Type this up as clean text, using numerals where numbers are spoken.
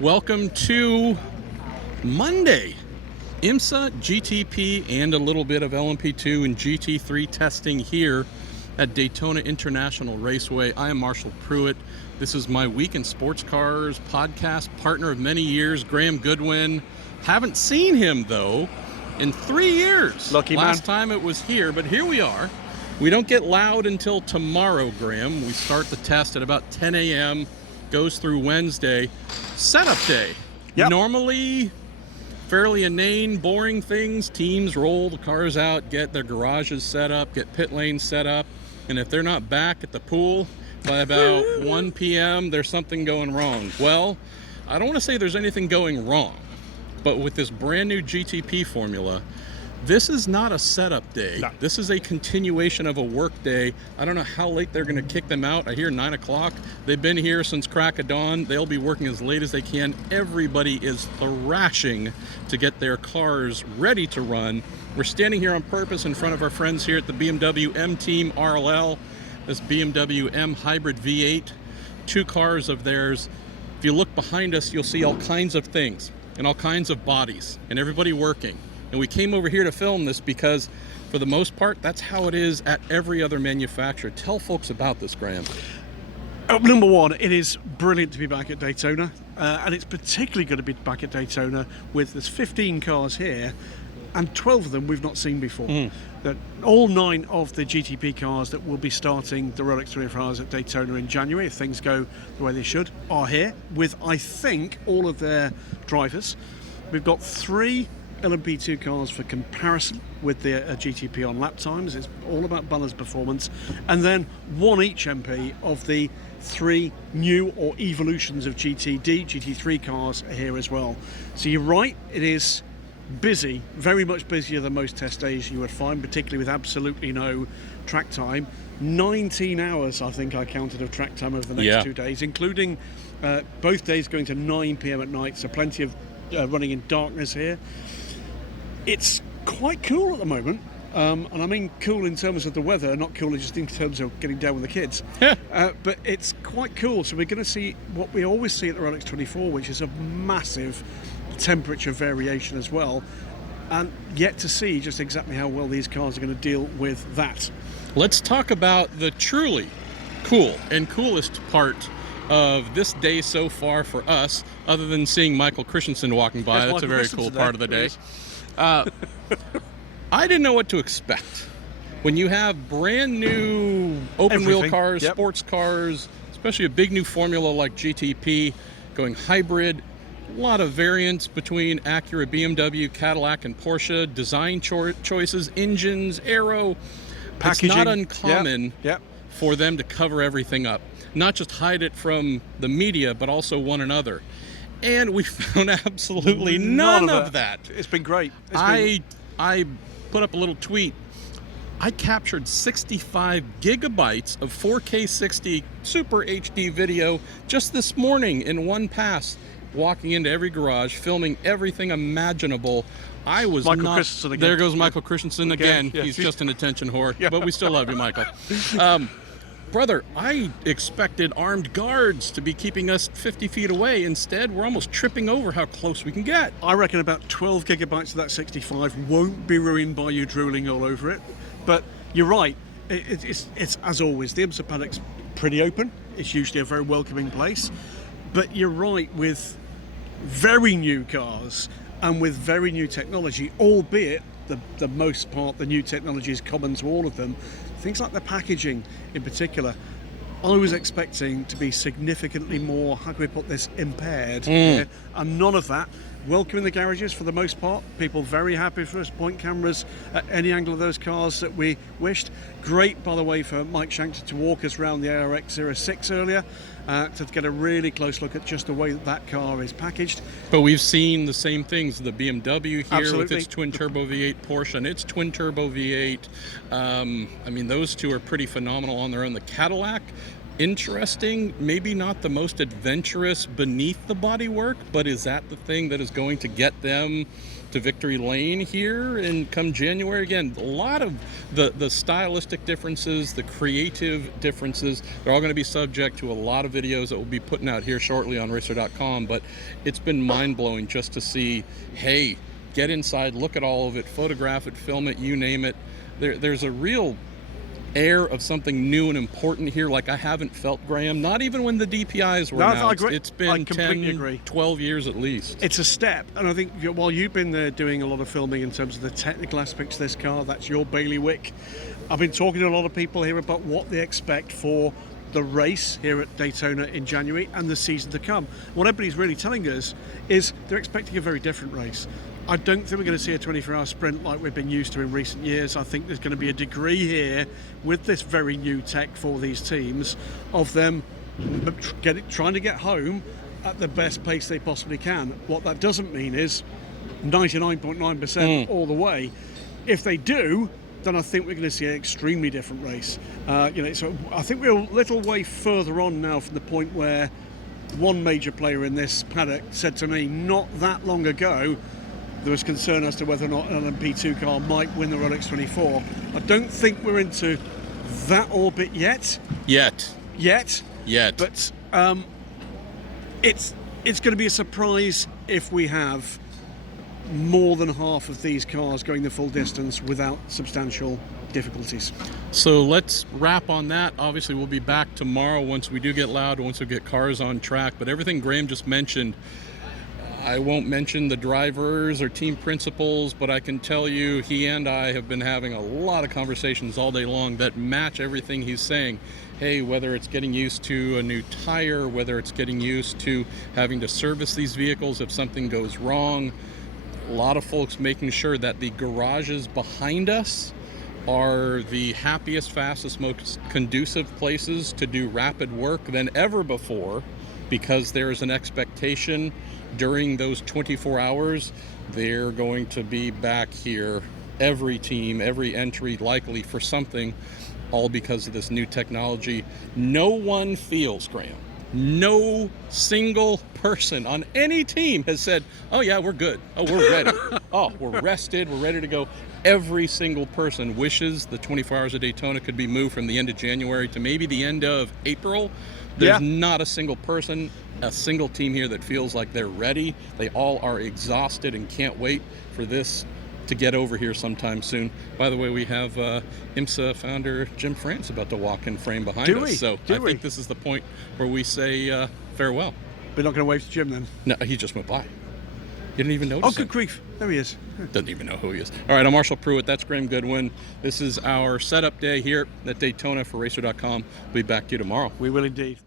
Welcome to Monday. IMSA GTP and a little bit of LMP2 and GT3 testing here at Daytona International Raceway. I am Marshall Pruett. This is my Week in Sports Cars podcast, partner of many years, Graham Goodwin. Haven't seen him, though, in 3 years. Lucky man. Last time it was here, but here we are. We don't get loud until tomorrow, Graham. We start the test at about 10 a.m., goes through Wednesday. Setup day. Yep. Normally fairly inane, boring things. Teams roll the cars out, get their garages set up, get pit lanes set up, and if they're not back at the pool by about 1 p.m., there's something going wrong. Well, I don't want to say there's anything going wrong, but with this brand new GTP formula, this is not a setup day. No. This is a continuation of a work day. I don't know how late they're going to kick them out. I hear 9 o'clock. They've been here since crack of dawn. They'll be working as late as they can. Everybody is thrashing to get their cars ready to run. We're standing here on purpose in front of our friends here at the BMW M Team RLL, this BMW M Hybrid V8, 2 cars of theirs. If you look behind us, you'll see all kinds of things and all kinds of bodies and everybody working. And we came over here to film this because, for the most part, that's how it is at every other manufacturer. Tell folks about this, Graham. Number one, it is brilliant to be back at Daytona, and it's particularly good to be back at Daytona with there's 15 cars here, and 12 of them we've not seen before. That all 9 of the GTP cars that will be starting the Rolex 24 Hours at Daytona in January, if things go the way they should, are here with, I think, all of their drivers. We've got 3 LMP2 cars for comparison with the GTP on lap times. It's all about balance performance, and then 1 each MP of the 3 new or evolutions of GTD, GT3 cars are here as well. So you're right, it is busy, very much busier than most test days you would find, particularly with absolutely no track time. 19 hours I think I counted of track time over the next 2 days, including both days going to 9 p.m. at night, so plenty of running in darkness here. It's quite cool at the moment, and I mean cool in terms of the weather, not cool just in terms of getting down with the kids. But it's quite cool. So we're going to see what we always see at the Rolex 24, which is a massive temperature variation as well, and yet to see just exactly how well these cars are going to deal with that. Let's talk about the truly cool and coolest part of this day so far for us, other than seeing Michael Christensen walking by. That's a very cool part of the day. I didn't know what to expect when you have brand new open wheel cars, sports cars, especially a big new formula like GTP going hybrid. A lot of variance between Acura, BMW, Cadillac, and Porsche. Design choices, engines, aero. Packaging. It's not uncommon for them to cover everything up. Not just hide it from the media, but also one another. And we found absolutely none of that. It's been great. I put up a little tweet. I captured 65 gigabytes of 4K 60 Super HD video just this morning in one pass, walking into every garage, filming everything imaginable. I was Michael Christensen again. There goes Michael Christensen again. Yeah. He's just an attention whore, but we still love you, Michael. Brother, I expected armed guards to be keeping us 50 feet away. Instead, we're almost tripping over how close we can get. I reckon about 12 gigabytes of that 65 won't be ruined by you drooling all over it. But you're right, it's as always, the IMSA paddock's pretty open. It's usually a very welcoming place. But you're right, with very new cars and with very new technology, albeit the most part the new technology is common to all of them. Things like the packaging in particular, I was expecting to be significantly more, how can we put this, impaired. And none of that. Welcome in the garages for the most part. People very happy for us, point cameras at any angle of those cars that we wished. Great, by the way, for Mike Shankter to walk us around the RX 06 earlier to get a really close look at just the way that car is packaged. But we've seen the same things, the BMW here with Absolutely. its twin-turbo V8, Porsche and its twin-turbo V8. I mean, those two are pretty phenomenal on their own. The Cadillac, interesting, maybe not the most adventurous beneath the bodywork, but is that the thing that is going to get them to victory lane here and come January? Again, a lot of the stylistic differences, the creative differences, they're all going to be subject to a lot of videos that we'll be putting out here shortly on racer.com, but it's been mind-blowing just to see, hey, get inside, look at all of it, photograph it, film it, you name it. There's a real air of something new and important here like I haven't felt, Graham, not even when the DPIs were announced. It's been 10, 12 years at least. It's a step, and I think while you've been there doing a lot of filming in terms of the technical aspects of this car, that's your bailiwick. I've been talking to a lot of people here about what they expect for the race here at Daytona in January and the season to come. What everybody's really telling us is they're expecting a very different race. I don't think we're going to see a 24-hour sprint like we've been used to in recent years. I think there's going to be a degree here with this very new tech for these teams of them trying to get home at the best pace they possibly can. What that doesn't mean is 99.9% all the way. If they do, then I think we're going to see an extremely different race. So I think we're a little way further on now from the point where one major player in this paddock said to me not that long ago there was concern as to whether or not an LMP2 car might win the Rolex 24. I don't think we're into that orbit yet. Yet. But it's going to be a surprise if we have more than half of these cars going the full distance without substantial difficulties. So let's wrap on that. Obviously, we'll be back tomorrow once we do get loud, once we get cars on track. But everything Graham just mentioned, I won't mention the drivers or team principals, but I can tell you he and I have been having a lot of conversations all day long that match everything he's saying. Hey, whether it's getting used to a new tire, whether it's getting used to having to service these vehicles if something goes wrong, a lot of folks making sure that the garages behind us are the happiest, fastest, most conducive places to do rapid work than ever before, because there's an expectation during those 24 hours they're going to be back here, every team, every entry likely for something, all because of this new technology. No one feels, Graham, no single person on any team has said, oh yeah, we're good, oh we're ready, oh we're rested, we're ready to go. Every single person wishes the 24 hours of Daytona could be moved from the end of January to maybe the end of April. There's not a single person, a single team here that feels like they're ready. They all are exhausted and can't wait for this to get over here sometime soon. By the way, we have IMSA founder Jim France about to walk in frame behind us. So I think this is the point where we say farewell. We're not going to wave to Jim then? No, he just went by. You didn't even notice. Oh, good grief. There he is. Doesn't even know who he is. All right, I'm Marshall Pruett. That's Graham Goodwin. This is our setup day here at Daytona for RACER.com. We'll be back to you tomorrow. We will indeed.